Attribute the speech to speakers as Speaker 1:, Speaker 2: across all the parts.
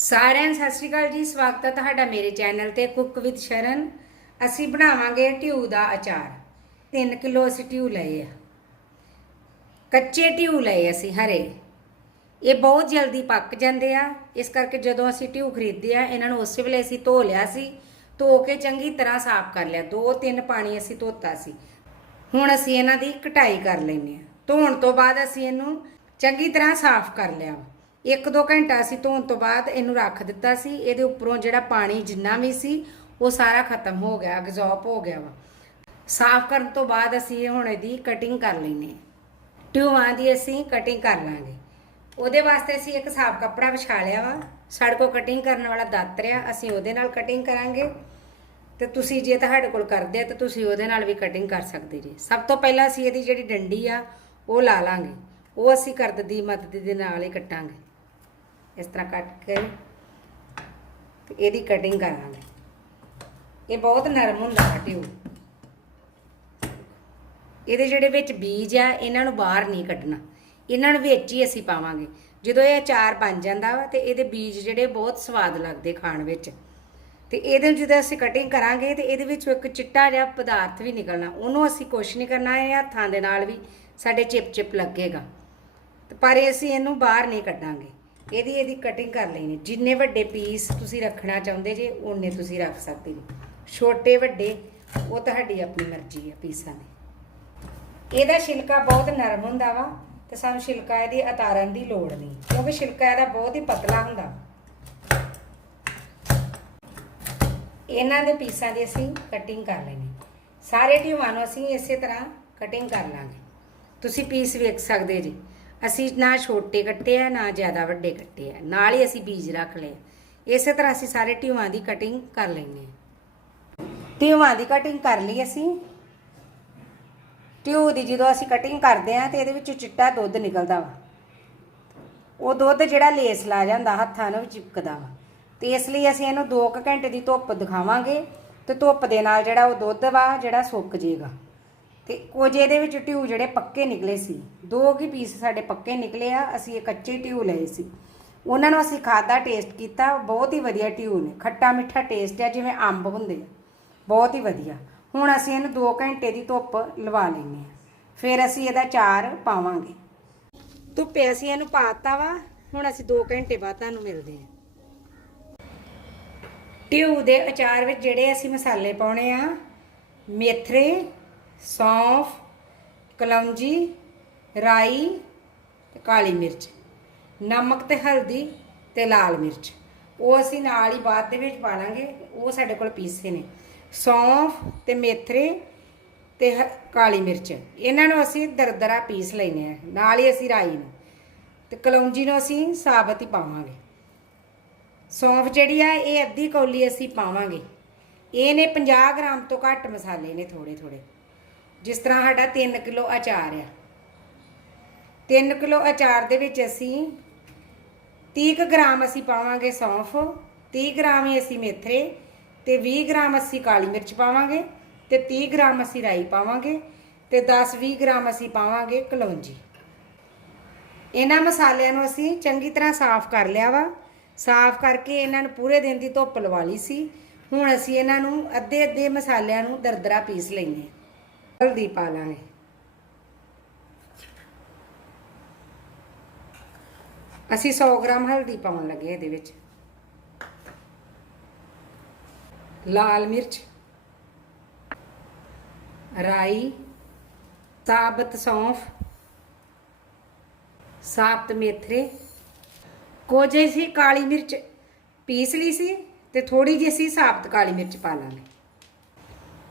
Speaker 1: ਸਾਰਿਆਂ ਨੂੰ ਸਤਿ ਸ਼੍ਰੀ ਅਕਾਲ ਜੀ, ਸਵਾਗਤ ਹੈ ਤੁਹਾਡਾ ਮੇਰੇ ਚੈਨਲ ਤੇ, ਕੁੱਕ ਵਿਦ ਸ਼ਰਨ। ਅਸੀਂ ਬਣਾਵਾਂਗੇ ਢਿਊ ਦਾ ਅਚਾਰ। 3 ਕਿਲੋ ਅਸੀਂ ਢਿਊ ਲਏ ਆ। ਕੱਚੇ ਢਿਊ ਲਏ ਅਸੀਂ ਹਰੇ। ਇਹ ਬਹੁਤ ਜਲਦੀ ਪੱਕ ਜਾਂਦੇ ਆ। ਇਸ ਕਰਕੇ ਜਦੋਂ ਅਸੀਂ ਢਿਊ ਖਰੀਦਦੇ ਆ, ਇਹਨਾਂ ਨੂੰ ਉਸੇ ਵੇਲੇ ਅਸੀਂ ਧੋ ਲਿਆ ਸੀ। ਧੋ ਕੇ ਚੰਗੀ ਤਰ੍ਹਾਂ ਸਾਫ਼ ਕਰ ਲਿਆ। ਦੋ ਤਿੰਨ ਪਾਣੀ ਅਸੀਂ ਧੋਤਾ ਸੀ। ਹੁਣ ਅਸੀਂ ਇਹਨਾਂ ਦੀ ਕਟਾਈ ਕਰ ਲੈਂਦੇ ਆ। ਧੋਣ ਤੋਂ ਬਾਅਦ ਅਸੀਂ ਇਹਨੂੰ ਚੰਗੀ ਤਰ੍ਹਾਂ ਸਾਫ਼ ਕਰ ਲਿਆ। ਵਾ। ਇੱਕ ਦੋ ਘੰਟਾ ਅਸੀਂ ਧੋਣ ਤੋਂ ਬਾਅਦ ਇਹਨੂੰ ਰੱਖ ਦਿੱਤਾ ਸੀ। ਇਹਦੇ ਉੱਪਰੋਂ ਜਿਹੜਾ ਪਾਣੀ ਜਿੰਨਾ ਵੀ ਸੀ, ਉਹ ਸਾਰਾ ਖਤਮ ਹੋ ਗਿਆ ਐਗਜ਼ੌਪ ਹੋ ਗਿਆ ਵਾ। ਸਾਫ਼ ਕਰਨ ਤੋਂ ਬਾਅਦ ਅਸੀਂ ਹੁਣ ਇਹਦੀ ਕਟਿੰਗ ਕਰ ਲੈਨੇ ਆ ਟਿਊਆਂ ਦੀ ਅਸੀਂ ਕਟਿੰਗ ਕਰ ਲਾਂਗੇ। ਉਹਦੇ ਵਾਸਤੇ ਅਸੀਂ ਇੱਕ ਸਾਫ਼ ਕੱਪੜਾ ਵਿਛਾ ਲਿਆ ਵਾ। ਸਾਡੇ ਕੋਲ ਕਟਿੰਗ ਕਰਨ ਵਾਲਾ ਦਾਤਰ ਆ ਅਸੀਂ ਉਹਦੇ ਨਾਲ ਕਟਿੰਗ ਕਰਾਂਗੇ। ਤੇ ਤੁਸੀਂ ਜੇ ਤੁਹਾਡੇ ਕੋਲ ਕਰਦੇ ਆ, ਤਾਂ ਤੁਸੀਂ ਉਹਦੇ ਨਾਲ ਵੀ ਕਟਿੰਗ ਕਰ ਸਕਦੇ ਜੀ। ਸਭ ਤੋਂ ਪਹਿਲਾਂ ਅਸੀਂ ਇਹਦੀ ਜਿਹੜੀ ਡੰਡੀ ਆ, ਉਹ ਲਾ ਲਾਂਗੇ। ਉਹ ਅਸੀਂ ਕਰਦ ਦੀ ਮਦਦ ਦੇ ਨਾਲ ਹੀ ਕੱਟਾਂਗੇ। ਇਸ ਤਰ੍ਹਾਂ ਕੱਟ ਕੇ ਤੇ ਇਹਦੀ ਕਟਿੰਗ ਕਰਾਂਗੇ। ਇਹ ਬਹੁਤ ਨਰਮ ਹੁੰਦਾ ਹੈ ਟਿਊ ਇਹਦੇ ਜਿਹੜੇ ਵਿੱਚ ਬੀਜ ਆ, ਇਹਨਾਂ ਨੂੰ ਬਾਹਰ ਨਹੀਂ ਕੱਢਣਾ। ਇਹਨਾਂ ਨੂੰ ਵਿੱਚ ਹੀ ਅਸੀਂ ਪਾਵਾਂਗੇ। ਜਦੋਂ ਇਹ ਅਚਾਰ ਬਣ ਜਾਂਦਾ ਵਾ ਤੇ ਇਹਦੇ ਬੀਜ ਜਿਹੜੇ ਬਹੁਤ ਸਵਾਦ ਲੱਗਦੇ ਖਾਣ ਵਿੱਚ। ਤੇ ਇਹਦੇ ਜਦੋਂ ਅਸੀਂ ਕਟਿੰਗ ਕਰਾਂਗੇ ਤੇ ਇਹਦੇ ਵਿੱਚੋਂ ਇੱਕ ਚਿੱਟਾ ਜਿਹਾ ਪਦਾਰਥ ਵੀ ਨਿਕਲਣਾ। ਉਹਨੂੰ ਅਸੀਂ ਕੁਛ ਨਹੀਂ ਕਰਨਾ, ਇਹ ਹੱਥਾਂ ਦੇ ਨਾਲ ਵੀ ਸਾਡੇ ਚਿਪ ਚਿਪ ਲੱਗੇਗਾ। ਤੇ ਪਰ ਅਸੀਂ ਇਹਨੂੰ ਬਾਹਰ ਨਹੀਂ ਕੱਢਾਂਗੇ। ਇਹਦੀ ਇਹਦੀ ਕਟਿੰਗ ਕਰ ਲੈਣੀ। ਜਿੰਨੇ ਵੱਡੇ ਪੀਸ ਤੁਸੀਂ ਰੱਖਣਾ ਚਾਹੁੰਦੇ ਜੇ, ਓਨੇ ਤੁਸੀਂ ਰੱਖ ਸਕਦੇ ਜੀ ਛੋਟੇ, ਵੱਡੇ, ਉਹ ਤੁਹਾਡੀ ਆਪਣੀ ਮਰਜ਼ੀ ਹੈ ਪੀਸਾਂ ਦੀ। ਇਹਦਾ ਛਿਲਕਾ ਬਹੁਤ ਨਰਮ ਹੁੰਦਾ ਵਾ ਤੇ ਸਾਨੂੰ ਛਿਲਕਾ ਇਹਦੀ ਉਤਾਰਨ ਦੀ ਲੋੜ ਨਹੀਂ, ਕਿਉਂਕਿ ਛਿਲਕਾ ਇਹਦਾ ਬਹੁਤ ਹੀ ਪਤਲਾ ਹੁੰਦਾ। ਇਹਨਾਂ ਦੇ ਪੀਸਾਂ ਦੀ ਅਸੀਂ ਕਟਿੰਗ ਕਰ ਲੈਣੀ। ਸਾਰੇ ਟਿਊਆਂ ਨੂੰ ਅਸੀਂ ਇਸੇ ਤਰ੍ਹਾਂ ਕਟਿੰਗ ਕਰ ਲਾਂਗੇ। ਤੁਸੀਂ ਪੀਸ ਵੇਖ ਸਕਦੇ ਜੀ। ਅਸੀਂ ਨਾ ਛੋਟੇ ਕੱਟੇ ਆ, ਨਾ ਜ਼ਿਆਦਾ ਵੱਡੇ ਕੱਟੇ ਆ। ਨਾਲ ਹੀ ਅਸੀਂ ਬੀਜ ਰੱਖ ਲਏ। ਇਸੇ ਤਰ੍ਹਾਂ ਅਸੀਂ ਸਾਰੇ ਟਿਊਆਂ ਦੀ ਕਟਿੰਗ ਕਰ ਲੈਣੀ ਹੈ। ਟਿਊਆਂ ਦੀ ਕਟਿੰਗ ਕਰ ਲਈ ਅਸੀਂ। ਟਿਊ ਦੀ ਜਦੋਂ ਅਸੀਂ ਕਟਿੰਗ ਕਰਦੇ ਆ ਤੇ ਇਹਦੇ ਵਿੱਚ ਚਿੱਟਾ ਦੁੱਧ ਨਿਕਲਦਾ ਵਾ। ਉਹ ਦੁੱਧ ਜਿਹੜਾ ਲੇਸ ਲਾ ਜਾਂਦਾ ਹੱਥਾਂ ਨੂੰ ਚਿਪਕਦਾ ਵਾ। ਤੇ ਇਸ ਲਈ ਅਸੀਂ ਇਹਨੂੰ 2 ਘੰਟੇ ਦੀ ਧੁੱਪ ਦਿਖਾਵਾਂਗੇ ਤੇ ਧੁੱਪ ਦੇ ਨਾਲ ਜਿਹੜਾ ਉਹ ਦੁੱਧ ਵਾ, ਜਿਹੜਾ ਸੁੱਕ ਜਾਏਗਾ ਤੇ ਕੁਝ ਇਹਦੇ ਵਿੱਚ ਟਿਊ ਜਿਹੜੇ ਪੱਕੇ ਨਿਕਲੇ ਸੀ, ਦੋ ਕੀ ਪੀਸ ਸਾਡੇ ਪੱਕੇ ਨਿਕਲੇ ਆ, ਅਸੀਂ ਇਹ ਕੱਚੇ ਟਿਊ ਲਏ ਸੀ। ਉਹਨਾਂ ਨੂੰ ਅਸੀਂ ਖਾਦਾ ਟੇਸਟ ਕੀਤਾ, ਬਹੁਤ ਹੀ ਵਧੀਆ ਟਿਊ ਨੇ, ਖੱਟਾ ਮਿੱਠਾ ਟੇਸਟ ਆ, ਜਿਵੇਂ ਅੰਬ ਹੁੰਦੇ ਆ, ਬਹੁਤ ਹੀ ਵਧੀਆ। ਹੁਣ ਅਸੀਂ ਇਹਨੂੰ 2 ਘੰਟੇ ਦੀ ਧੁੱਪ ਲਵਾ ਲੈਂਦੇ ਆ, ਫਿਰ ਅਸੀਂ ਇਹਦਾ ਚਾਰ ਪਾਵਾਂਗੇ। ਧੁੱਪੇ ਅਸੀਂ ਇਹਨੂੰ ਪਾਤਾ ਵਾ, ਹੁਣ ਅਸੀਂ 2 ਘੰਟੇ ਬਾਅਦ ਤੁਹਾਨੂੰ ਮਿਲਦੇ ਹਾਂ ਟਿਊ ਦੇ ਅਚਾਰ ਵਿੱਚ ਜਿਹੜੇ ਅਸੀਂ ਮਸਾਲੇ ਪਾਉਣੇ ਆ, ਮੇਥਰੇ ਸੌਂਫ, ਕਲੌਂਜੀ, ਰਾਈ ਤੇ ਕਾਲੀ ਮਿਰਚ, ਨਮਕ ਤੇ ਹਲਦੀ ਤੇ ਲਾਲ ਮਿਰਚ। ਉਹ ਅਸੀਂ ਨਾਲ ਹੀ ਬਾਅਦ ਦੇ ਵਿੱਚ ਪਾ ਲਾਂਗੇ ਉਹ ਸਾਡੇ ਕੋਲ ਪੀਸੇ ਨੇ। ਸੌਂਫ ਤੇ ਮੇਥਰੇ ਤੇ ਹ- ਕਾਲੀ ਮਿਰਚ। ਇਹਨਾਂ ਨੂੰ ਅਸੀਂ ਦਰਦਰਾ ਪੀਸ ਲੈਨੇ ਆ ਨਾਲ ਹੀ ਅਸੀਂ ਰਾਈ ਨੂੰ। ਤੇ ਕਲੌਂਜੀ ਨੂੰ ਅਸੀਂ ਸਾਬਤ ਹੀ ਪਾਵਾਂਗੇ। ਸੌਂਫ ਜਿਹੜੀ ਆ, ਇਹ ਅੱਧੀ ਕੌਲੀ ਅਸੀਂ ਪਾਵਾਂਗੇ। ਇਹ ਨੇ 50 ਗ੍ਰਾਮ ਤੋਂ ਘੱਟ ਮਸਾਲੇ ਨੇ ਥੋੜੇ ਥੋੜੇ ਜਿਸ ਤਰ੍ਹਾਂ ਸਾਡਾ 3 ਕਿਲੋ ਅਚਾਰ ਆ। 3 ਕਿਲੋ ਅਚਾਰ ਦੇ ਵਿੱਚ ਅਸੀਂ 30 ਕੁ ਗ੍ਰਾਮ ਅਸੀਂ ਪਾਵਾਂਗੇ ਸੌਂਫ 30 ਗ੍ਰਾਮ ਹੀ ਅਸੀਂ ਮੇਥਰੇ ਤੇ 20 ਗ੍ਰਾਮ ਅਸੀਂ ਕਾਲੀ ਮਿਰਚ ਪਾਵਾਂਗੇ ਤੇ 30 ਗ੍ਰਾਮ ਅਸੀਂ ਰਾਈ ਪਾਵਾਂਗੇ ਤੇ 10-20 ਗ੍ਰਾਮ ਅਸੀਂ ਪਾਵਾਂਗੇ ਕਲੌਂਜੀ। ਇਹਨਾਂ ਮਸਾਲਿਆਂ ਨੂੰ ਅਸੀਂ ਚੰਗੀ ਤਰ੍ਹਾਂ ਸਾਫ਼ ਕਰ ਲਿਆ ਵਾ। ਸਾਫ਼ ਕਰਕੇ ਇਹਨਾਂ ਨੂੰ ਪੂਰੇ ਦਿਨ ਦੀ ਧੁੱਪ ਲਵਾ ਲਈ ਸੀ। ਹੁਣ ਅਸੀਂ ਇਹਨਾਂ ਨੂੰ ਅੱਧੇ ਅੱਧੇ ਮਸਾਲਿਆਂ ਨੂੰ ਦਰਦਰਾ ਪੀਸ ਲੈਂਦੇ ਹਾਂ। ਹਲਦੀ ਪਾ ਲਾਂਗੇ। ਅਸੀਂ 100 ਗ੍ਰਾਮ ਹਲਦੀ ਪਾਉਣ ਲੱਗੇ ਇਹਦੇ ਵਿੱਚ। ਲਾਲ ਮਿਰਚ, ਰਾਈ ਸਾਬਤ ਸੌਂਫ, ਸਾਬਤ ਮੇਥਰੇ ਕੁਝ ਅਸੀਂ ਕਾਲੀ ਮਿਰਚ ਪੀਸ ਲਈ ਸੀ ਤੇ ਥੋੜੀ ਜਿਹੀ ਅਸੀਂ ਸਾਬਤ ਕਾਲੀ ਮਿਰਚ ਪਾ ਲਾਂਗੇ।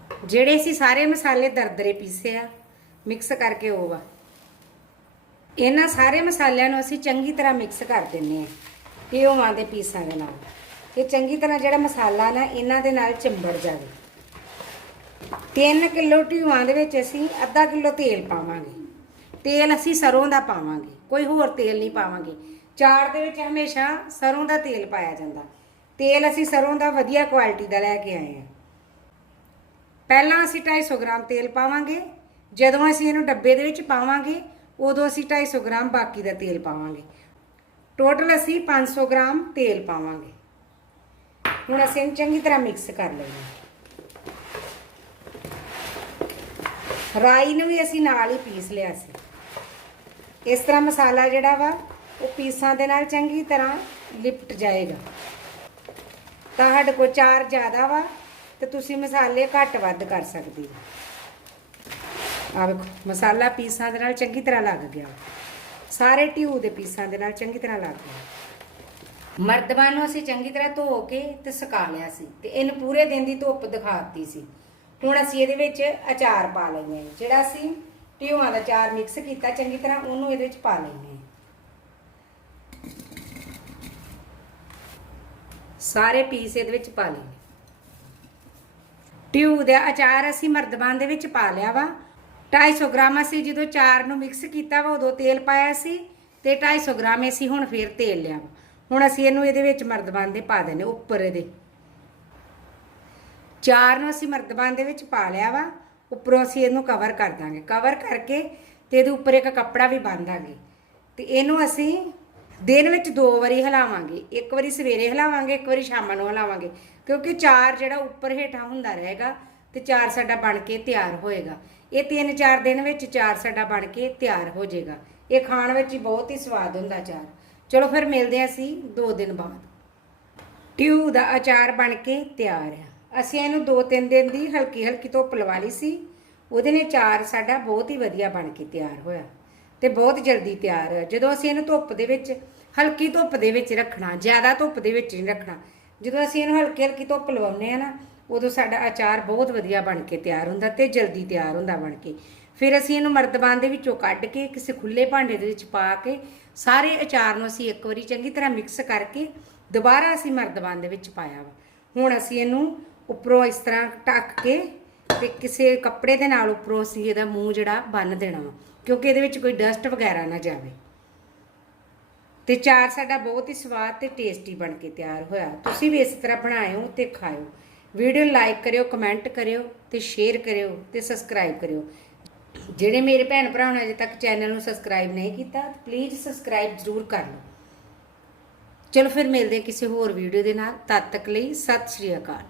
Speaker 1: ਜਿਹੜੇ ਅਸੀਂ ਸਾਰੇ ਮਸਾਲੇ ਦਰਦਰੇ ਪੀਸੇ ਆ ਮਿਕਸ ਕਰਕੇ ਉਹ ਵਾ। ਇਹਨਾਂ ਸਾਰੇ ਮਸਾਲਿਆਂ ਨੂੰ ਅਸੀਂ ਚੰਗੀ ਤਰ੍ਹਾਂ ਮਿਕਸ ਕਰ ਦਿੰਨੇ ਆ ਟਿਊਆਂ ਦੇ ਪੀਸਾਂ ਦੇ ਨਾਲ। ਇਹ ਚੰਗੀ ਤਰ੍ਹਾਂ ਜਿਹੜਾ ਮਸਾਲਾ ਨਾ, ਇਹਨਾਂ ਦੇ ਨਾਲ ਚਿੰਬੜ ਜਾਵੇ। 3 ਕਿਲੋ ਟਿਊਆਂ ਦੇ ਵਿੱਚ ਅਸੀਂ ਅੱਧਾ ਕਿਲੋ ਤੇਲ ਪਾਵਾਂਗੇ। ਤੇਲ ਅਸੀਂ ਸਰੋਂ ਦਾ ਪਾਵਾਂਗੇ, ਕੋਈ ਹੋਰ ਤੇਲ ਨਹੀਂ ਪਾਵਾਂਗੇ। ਚਾਰ ਦੇ ਵਿੱਚ ਹਮੇਸ਼ਾ ਸਰੋਂ ਦਾ ਤੇਲ ਪਾਇਆ ਜਾਂਦਾ। ਤੇਲ ਅਸੀਂ ਸਰੋਂ ਦਾ ਵਧੀਆ ਕੁਆਲਿਟੀ ਦਾ ਲੈ ਕੇ ਆਏ ਹਾਂ ਪਹਿਲਾਂ ਅਸੀਂ 250 ਗ੍ਰਾਮ ਤੇਲ ਪਾਵਾਂਗੇ, ਜਦੋਂ ਅਸੀਂ ਇਹਨੂੰ ਡੱਬੇ ਦੇ ਵਿੱਚ ਪਾਵਾਂਗੇ, ਉਦੋਂ ਅਸੀਂ 250 ਗ੍ਰਾਮ ਬਾਕੀ ਦਾ ਤੇਲ ਪਾਵਾਂਗੇ। ਟੋਟਲ ਅਸੀਂ 500 ਗ੍ਰਾਮ ਤੇਲ ਪਾਵਾਂਗੇ। ਹੁਣ ਅਸੀਂ ਇਹਨੂੰ ਚੰਗੀ ਤਰ੍ਹਾਂ ਮਿਕਸ ਕਰ ਲਈਏ ਰਾਈ ਨੂੰ ਵੀ ਅਸੀਂ ਨਾਲ ਹੀ ਪੀਸ ਲਿਆ ਸੀ। ਇਸ ਤਰ੍ਹਾਂ ਮਸਾਲਾ ਜਿਹੜਾ ਵਾ, ਉਹ ਪੀਸਾਂ ਦੇ ਨਾਲ ਚੰਗੀ ਤਰ੍ਹਾਂ ਲਿਪਟ ਜਾਏਗਾ। ਤਾਂ ਸਾਡੇ ਕੋਲ ਚਾਰ ਜ਼ਿਆਦਾ ਵਾ ਤੇ ਤੁਸੀਂ ਮਸਾਲੇ ਘੱਟ ਵੱਧ ਕਰ ਸਕਦੇ ਹੋ। ਆ ਵੇਖੋ, ਮਸਾਲਾ ਪੀਸਾਂ ਦੇ ਨਾਲ ਚੰਗੀ ਤਰ੍ਹਾਂ ਲੱਗ ਗਿਆ। ਸਾਰੇ ਟਿਊ ਦੇ ਪੀਸਾਂ ਦੇ ਨਾਲ ਚੰਗੀ ਤਰ੍ਹਾਂ ਲੱਗ ਗਿਆ। ਮਰਦਬਾਨ ਨੂੰ ਅਸੀਂ ਚੰਗੀ ਤਰ੍ਹਾਂ ਧੋ ਕੇ ਤੇ ਸੁਕਾ ਲਿਆ ਸੀ ਤੇ ਇਹਨੂੰ ਪੂਰੇ ਦਿਨ ਦੀ ਧੁੱਪ ਦਿਖਾਤੀ ਸੀ। ਹੁਣ ਅਸੀਂ ਇਹਦੇ ਵਿੱਚ ਅਚਾਰ ਪਾ ਲਈਏ ਜਿਹੜਾ ਅਸੀਂ ਟਿਊਆਂ ਦਾ ਅਚਾਰ ਮਿਕਸ ਕੀਤਾ, ਚੰਗੀ ਤਰ੍ਹਾਂ ਉਹਨੂੰ ਇਹਦੇ ਵਿੱਚ ਪਾ ਲਈਏ ਸਾਰੇ ਪੀਸ ਇਹਦੇ ਵਿੱਚ ਪਾ ਲਏ ਟਿਊ ਦਾ ਅਚਾਰ ਅਸੀਂ ਮਰਦਬਾਨ ਦੇ ਵਿੱਚ ਪਾ ਲਿਆ ਵਾ। 250 ਗ੍ਰਾਮ ਅਸੀਂ ਜਦੋਂ ਚਾਰ ਨੂੰ ਮਿਕਸ ਕੀਤਾ ਵਾ, ਉਦੋਂ ਤੇਲ ਪਾਇਆ ਸੀ ਤੇ 250 ਗ੍ਰਾਮ ਅਸੀਂ ਹੁਣ ਫੇਰ ਤੇਲ ਲਿਆ ਵਾ। ਹੁਣ ਅਸੀਂ ਇਹਨੂੰ ਇਹਦੇ ਵਿੱਚ ਮਰਦਬਾਨ ਦੇ ਪਾ ਦੇਣੇ ਉੱਪਰ ਇਹਦੇ। ਚਾਰ ਨੂੰ ਅਸੀਂ ਮਰਦਬਾਨ ਦੇ ਵਿੱਚ ਪਾ ਲਿਆ ਵਾ, ਉੱਪਰੋਂ ਅਸੀਂ ਇਹਨੂੰ ਕਵਰ ਕਰ ਦਾਂਗੇ। ਕਵਰ ਕਰਕੇ ਤੇ ਇਹਦੇ ਉੱਪਰ ਇੱਕ ਕੱਪੜਾ ਵੀ ਬੰਨ ਦਾਂਗੇ। ਤੇ ਇਹਨੂੰ ਅਸੀਂ ਦਿਨ ਵਿੱਚ ਦੋ ਵਾਰੀ ਹਿਲਾਵਾਂਗੇ, ਇੱਕ ਵਾਰੀ ਸਵੇਰੇ ਹਿਲਾਵਾਂਗੇ, ਇੱਕ ਵਾਰੀ ਸ਼ਾਮਾਂ ਨੂੰ ਹਿਲਾਵਾਂਗੇ, ਕਿਉਂਕਿ ਚਾਰ ਜਿਹੜਾ ਉੱਪਰ ਹੇਠਾਂ ਹੁੰਦਾ ਰਹੇਗਾ ਤੇ ਚਾਰ ਸਾਡਾ ਬਣ ਕੇ ਤਿਆਰ ਹੋਏਗਾ। ਇਹ ਤਿੰਨ ਚਾਰ ਦਿਨ ਵਿੱਚ ਚਾਰ ਸਾਡਾ ਬਣ ਕੇ ਤਿਆਰ ਹੋ ਜਾਏਗਾ। ਇਹ ਖਾਣ ਵਿੱਚ ਹੀ ਬਹੁਤ ਹੀ ਸਵਾਦ ਹੁੰਦਾ ਚਾਰ। ਚਲੋ ਫਿਰ ਮਿਲਦੇ ਹਾਂ ਅਸੀਂ ਦੋ ਦਿਨ ਬਾਅਦ। ਟਿਊ ਦਾ ਅਚਾਰ ਬਣ ਕੇ ਤਿਆਰ ਆ ਅਸੀਂ ਇਹਨੂੰ 2-3 ਦਿਨ ਦੀ ਹਲਕੀ ਹਲਕੀ ਧੁੱਪ ਲਵਾ ਲਈ ਸੀ। ਉਹਦੇ ਨੇ ਚਾਰ ਸਾਡਾ ਬਹੁਤ ਹੀ ਵਧੀਆ ਬਣ ਕੇ ਤਿਆਰ ਹੋਇਆ। ਤੇ ਬਹੁਤ ਜਲਦੀ ਤਿਆਰ ਹੋਇਆ ਜਦੋਂ ਅਸੀਂ ਇਹਨੂੰ ਧੁੱਪ ਦੇ ਵਿੱਚ, ਹਲਕੀ ਧੁੱਪ ਦੇ ਵਿੱਚ ਰੱਖਣਾ, ਜ਼ਿਆਦਾ ਧੁੱਪ ਦੇ ਵਿੱਚ ਨਹੀਂ ਰੱਖਣਾ, ਜਦੋਂ ਅਸੀਂ ਇਹਨੂੰ ਹਲਕੀ ਹਲਕੀ ਧੁੱਪ ਲਵਾਉਂਦੇ ਆ ਨਾ, ਉਦੋਂ ਸਾਡਾ ਅਚਾਰ ਬਹੁਤ ਵਧੀਆ ਬਣ ਕੇ ਤਿਆਰ ਹੁੰਦਾ ਤੇ ਜਲਦੀ ਤਿਆਰ ਹੁੰਦਾ ਬਣ ਕੇ। ਫਿਰ ਅਸੀਂ ਇਹਨੂੰ ਮਰਤਬਾਨ ਦੇ ਵਿੱਚੋਂ ਕੱਢ ਕੇ ਕਿਸੇ ਖੁੱਲੇ ਭਾਂਡੇ ਦੇ ਵਿੱਚ ਪਾ ਕੇ, ਸਾਰੇ ਅਚਾਰ ਨੂੰ ਅਸੀਂ ਇੱਕ ਵਾਰੀ ਚੰਗੀ ਤਰ੍ਹਾਂ ਮਿਕਸ ਕਰਕੇ, ਦੁਬਾਰਾ ਅਸੀਂ ਮਰਤਬਾਨ ਦੇ ਵਿੱਚ ਪਾਇਆ ਵਾ। ਹੁਣ ਅਸੀਂ ਇਹਨੂੰ ਉੱਪਰੋਂ ਇਸ ਤਰ੍ਹਾਂ ਢੱਕ ਕੇ ਤੇ ਕਿਸੇ ਕੱਪੜੇ ਦੇ ਨਾਲ ਉੱਪਰੋਂ ਅਸੀਂ ਇਹਦਾ ਮੂੰਹ ਜਿਹੜਾ ਬੰਨ ਦੇਣਾ ਵਾ। ਕਿਉਂਕਿ ਇਹਦੇ ਵਿੱਚ ਕੋਈ ਡਸਟ ਵਗੈਰਾ ਨਾ ਜਾਵੇ। ਤੇ ਚਾਰ ਸਾਡਾ ਬਹੁਤ ਹੀ ਸਵਾਦ ਤੇ ਟੇਸਟੀ ਬਣ ਕੇ ਤਿਆਰ ਹੋਇਆ। ਤੁਸੀਂ ਵੀ ਇਸ ਤਰ੍ਹਾਂ ਬਣਾਇਓ ਤੇ ਖਾਓ ਵੀਡੀਓ ਲਾਈਕ ਕਰਿਓ ਕਮੈਂਟ ਕਰਿਓ ਤੇ ਸ਼ੇਅਰ ਕਰਿਓ ਤੇ ਸਬਸਕ੍ਰਾਈਬ ਕਰਿਓ। ਜਿਹੜੇ ਮੇਰੇ ਭੈਣ ਭਰਾ ਨੇ ਅਜੇ ਤੱਕ ਚੈਨਲ ਨੂੰ ਸਬਸਕ੍ਰਾਈਬ ਨਹੀਂ ਕੀਤਾ ਪਲੀਜ਼ ਸਬਸਕ੍ਰਾਈਬ ਜ਼ਰੂਰ ਕਰ ਲਓ। ਚਲੋ ਫਿਰ ਮਿਲਦੇ ਕਿਸੇ ਹੋਰ ਵੀਡੀਓ ਦੇ ਨਾਲ। ਤਦ ਤੱਕ ਲਈ ਸਤਿ ਸ਼੍ਰੀ ਅਕਾਲ।